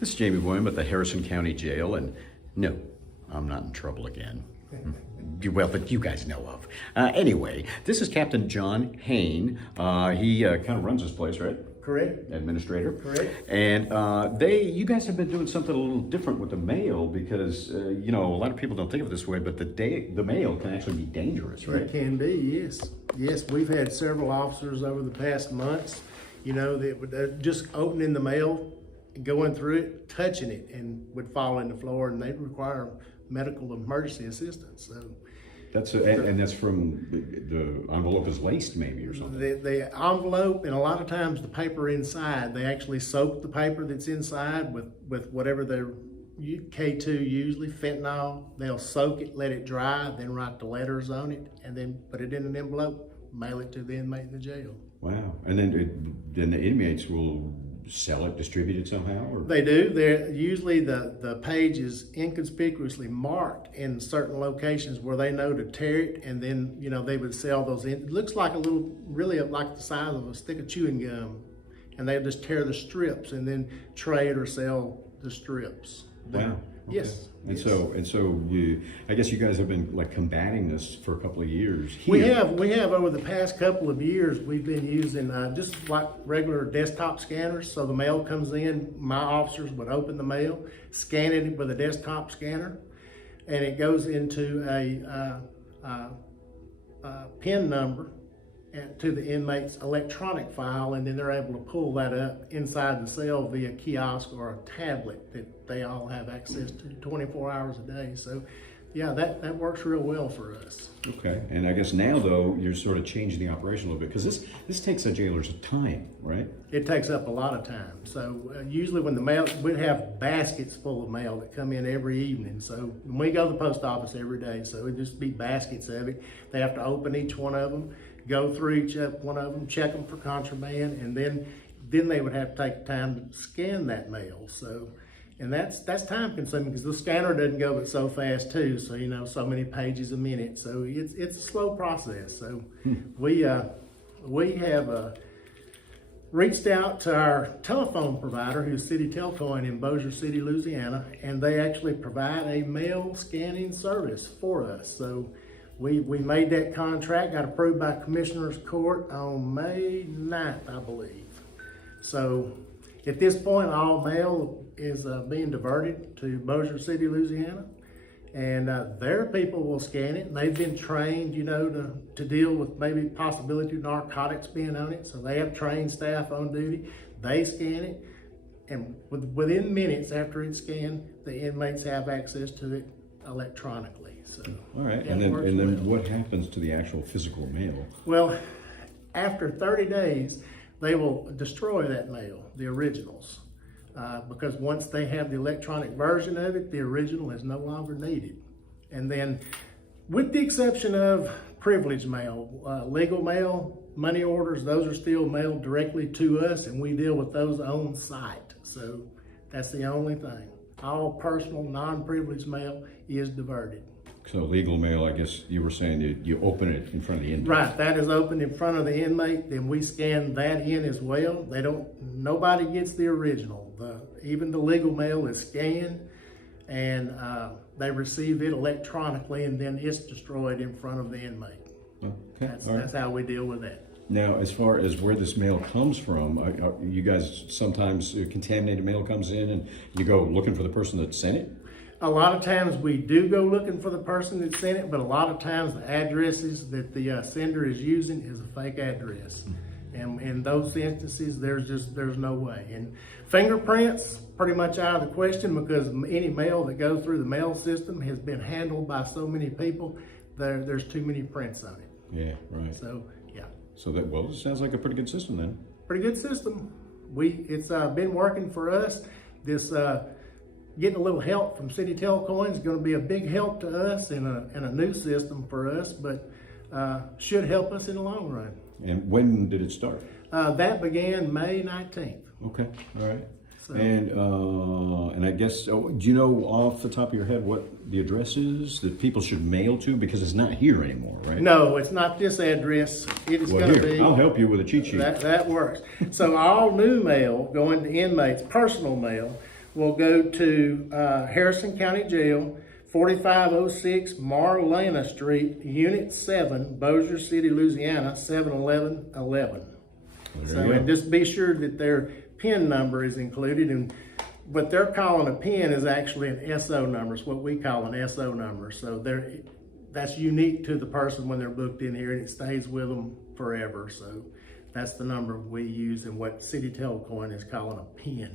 This is Jamey Boyum at the Harrison County Jail, and no, I'm not in trouble again. Well, that you guys know of. Anyway, this is Captain John Hain. He kind of runs this place, right? Correct. Administrator. Correct. And you guys have been doing something a little different with the mail because, a lot of people don't think of it this way, but the mail can actually be dangerous, right? It can be, yes. Yes, we've had several officers over the past months, that would just opening the mail, going through it, touching it, and would fall in the floor, and they'd require medical emergency assistance. So and that's from the envelope is laced maybe or something. The envelope, and a lot of times the paper inside, they actually soak the paper that's inside with whatever their K2, usually fentanyl. They'll soak it, let it dry, then write the letters on it, and then put it in an envelope, mail it to the inmate in the jail. Wow. And then the inmates will sell it, distribute it somehow? Or? They do. They're usually the page is inconspicuously marked in certain locations where they know to tear it, and then they would sell those in. It looks like really like the size of a stick of chewing gum, and they just tear the strips and then trade or sell the strips. Wow. Okay. Yes. And so I guess you guys have been like combating this for a couple of years. We have over the past couple of years. We've been using just like regular desktop scanners. So the mail comes in, my officers would open the mail, scan it with a desktop scanner, and it goes into a PIN number to the inmate's electronic file, and then they're able to pull that up inside the cell via kiosk or a tablet that they all have access to 24 hours a day. So yeah, that works real well for us. Okay, and I guess now though, you're sort of changing the operation a little bit, because this takes the jailers time, right? It takes up a lot of time. So usually when the mail, we'd have baskets full of mail that come in every evening. So when we go to the post office every day, so it'd just be baskets of it. They have to open each one of them, go through each one of them, check them for contraband, and then they would have to take time to scan that mail. So, and that's time consuming because the scanner doesn't go but so fast too. So so many pages a minute. So it's a slow process. So we have reached out to our telephone provider, who's City Telcoin in Bossier City, Louisiana, and they actually provide a mail scanning service for us. So we made that contract, got approved by Commissioner's Court on May 9th, I believe. So at this point, all mail is being diverted to Bossier City, Louisiana, and their people will scan it. And they've been trained, to deal with maybe possibility of narcotics being on it. So they have trained staff on duty. They scan it, and within minutes after it's scanned, the inmates have access to it electronically. So, all right, and then what happens to the actual physical mail? Well, after 30 days, they will destroy that mail, the originals, because once they have the electronic version of it, the original is no longer needed. And then, with the exception of privileged mail, legal mail, money orders, those are still mailed directly to us, and we deal with those on site. So that's the only thing. All personal, non-privileged mail is diverted. So legal mail, I guess you were saying you open it in front of the inmate. Right, that is opened in front of the inmate, then we scan that in as well. Nobody gets the original. Even the legal mail is scanned, and they receive it electronically, and then it's destroyed in front of the inmate. Okay. That's how we deal with that. Now, as far as where this mail comes from, you guys sometimes contaminated mail comes in and you go looking for the person that sent it? A lot of times we do go looking for the person that sent it, but a lot of times the addresses that the sender is using is a fake address. And in those instances, there's no way. And fingerprints, pretty much out of the question, because any mail that goes through the mail system has been handled by so many people, there's too many prints on it. Yeah, right. So, yeah. So it sounds like a pretty good system then. Pretty good system. It's been working for us. This getting a little help from City Telcoin is going to be a big help to us and a new system for us, but should help us in the long run. And when did it start? That began May 19th. Okay, all right. So, and I guess, do you know off the top of your head what the address is that people should mail to? Because it's not here anymore, right? No, it's not this address. It is going to be. I'll help you with a cheat sheet. That works. So all new mail going to inmates, personal mail, will go to Harrison County Jail, 4506 Marlena Street, Unit 7, Bossier City, Louisiana, 71111. So, you go. and just be sure that their PIN number is included, and what they're calling a PIN is actually an SO number. It's what we call an SO number. So that's unique to the person when they're booked in here, and it stays with them forever. So that's the number we use and what City Telecoin is calling a PIN.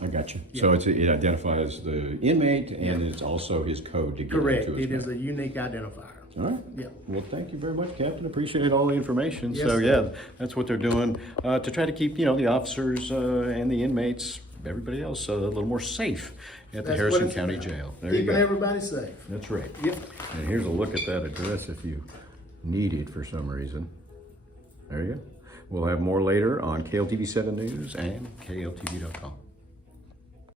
I got you. So it identifies the inmate and it's also his code to get Correct. into his It is a unique identifier. All right. Yeah. Well, thank you very much, Captain. Appreciate all the information. Yes, So sir. yeah, that's what they're doing to try to keep, the officers and the inmates, everybody else, a little more safe at the That's Harrison what it's County about. Jail. There you Keeping go. everybody safe. That's right. Yep. And here's a look at that address if you need it for some reason. There you go. We'll have more later on KLTV 7 News and KLTV.com.